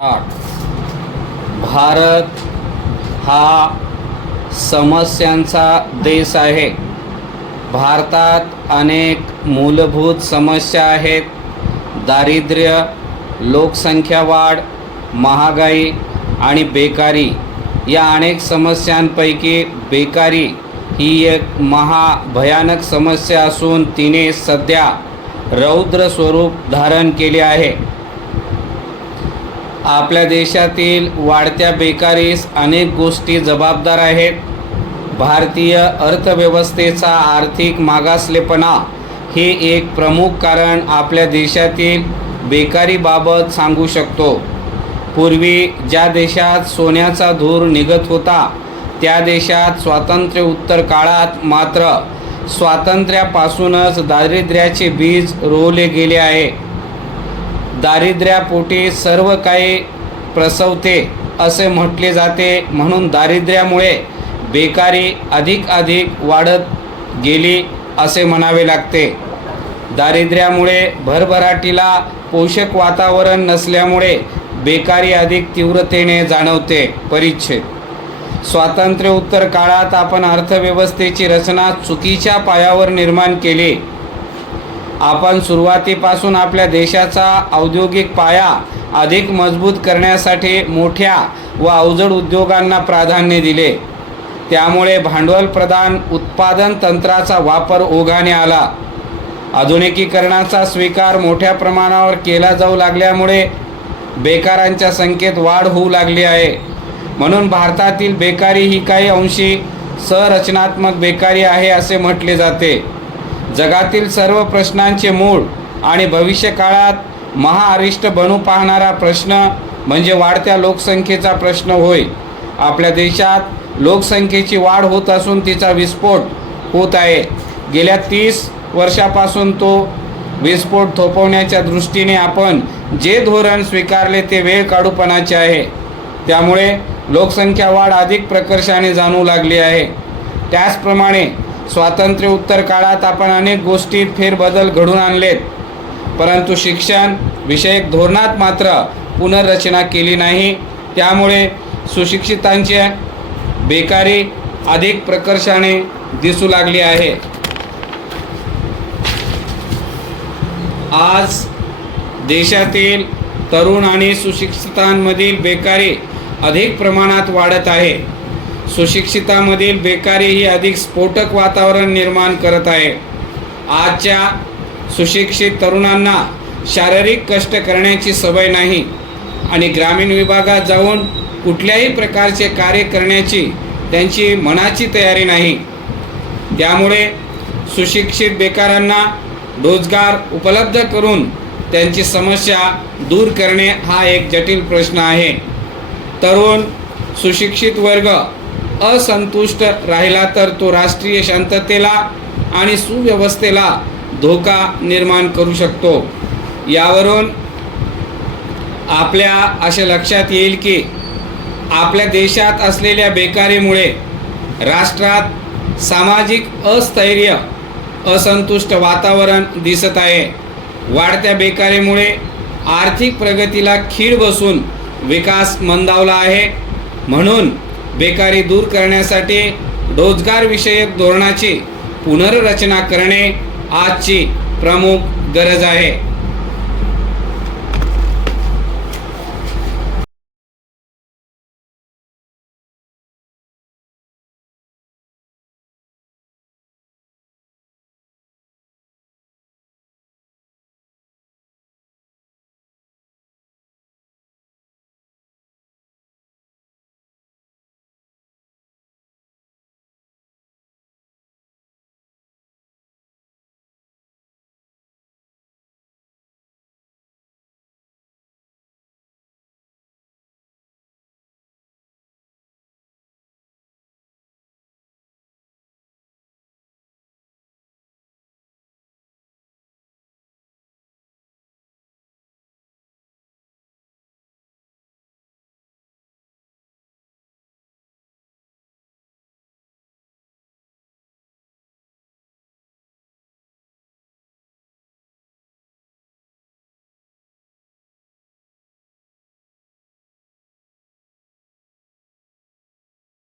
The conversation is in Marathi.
8. भारत हा समस्यांचा देश आहे. भारतात अनेक मूलभूत समस्या आहेत. दारिद्र्य, लोकसंख्या वाढ, महागाई आणि बेकारी या अनेक समस्यांपैकी बेकारी ही एक महाभयानक समस्या असून तिने सध्या रौद्र स्वरूप धारण केले आहे. आपल्या देशातील वाढत्या बेकारीस अनेक गोष्टी जबाबदार आहेत. भारतीय अर्थव्यवस्थेचा आर्थिक मागासलेपणा हे एक प्रमुख कारण आपल्या देशातील बेकारीबाबत सांगू शकतो. पूर्वी ज्या देशात सोन्याचा धूर निघत होता त्या देशात स्वातंत्र्योत्तर काळात मात्र स्वातंत्र्यापासूनच दारिद्र्याचे बीज रोवले गेले आहे. दारिद्र्यापोटी सर्व काही प्रसवते असे म्हटले जाते, म्हणून दारिद्र्यामुळे बेकारी अधिक वाढत गेली असे म्हणावे लागते. दारिद्र्यामुळे भरभराटीला पोषक वातावरण नसल्यामुळे बेकारी अधिक तीव्रतेने जाणवते. परिच्छेद. स्वातंत्र्योत्तर काळात आपण अर्थव्यवस्थेची रचना चुकीच्या पायावर निर्माण केली. आपण सुरुवातीपासून आपल्या देशाचा औद्योगिक पाया अधिक मजबूत करण्यासाठी मोठ्या व अवजड उद्योगांना प्राधान्य दिले. त्यामुळे भांडवल प्रधान उत्पादन तंत्राचा वापर ओघाने आला. आधुनिकीकरणाचा स्वीकार मोठ्या प्रमाणावर केला जाऊ लागल्यामुळे बेकारांच्या संख्येत वाढ होऊ लागली आहे. म्हणून भारतातील बेकारी ही काही अंशी संरचनात्मक बेकारी आहे असे म्हटले जाते. जगातील सर्व प्रश्नांचे मूळ आणि भविष्यकाळात महाअरिष्ट बनू पाहणारा प्रश्न म्हणजे वाढत्या लोकसंख्येचा प्रश्न होय. आपल्या देशात लोकसंख्येची वाढ होत असून तिचा विस्फोट होत आहे. गेल्या 30 वर्षापासून तो विस्फोट थोपवण्याच्या दृष्टीने आपण जे धोरण स्वीकारले ते वेळकाढूपणाचे आहे. त्यामुळे लोकसंख्या वाढ अधिक प्रकर्षाने जाणवू लागली आहे. त्याचप्रमाणे स्वातंत्र्योत्तर काळात आपण अनेक गोष्टीत फेरबदल घडवून आणलेत, परंतु शिक्षण विषयक धोरणात मात्र पुनर्रचना केली नाही. त्यामुळे सुशिक्षितांची बेकारी अधिक प्रकर्षाने दिसू लागली आहे. आज देशातील तरुण आणि सुशिक्षितांमधील बेकारी अधिक प्रमाणात वाढत आहे. सुशिक्षितांमधील बेकारी ही अधिक स्फोटक वातावरण निर्माण करत आहे. आजच्या सुशिक्षित तरुणांना शारीरिक कष्ट करण्याची सवय नाही आणि ग्रामीण विभागात जाऊन कुठल्याही प्रकारचे कार्य करण्याची त्यांची मनाची तयारी नाही. त्यामुळे सुशिक्षित बेकारांना रोजगार उपलब्ध करून त्यांची समस्या दूर करणे हा एक जटिल प्रश्न आहे. तरुण सुशिक्षित वर्ग असंतुष्ट राहिला तर तो राष्ट्रीय शांततेला आणि सुव्यवस्थेला धोका निर्माण करू शकतो. यावरून आपल्या असे लक्षात येईल की आपल्या देशात असलेल्या बेकारीमुळे राष्ट्रात सामाजिक अस्थैर्य, असंतुष्ट वातावरण दिसत आहे. वाढत्या बेकारीमुळे आर्थिक प्रगतीला खीळ बसून विकास मंदावला आहे. म्हणून बेकारी दूर करण्यासाठी रोजगारविषयक धोरणाची पुनर्रचना करणे आजची प्रमुख गरज आहे.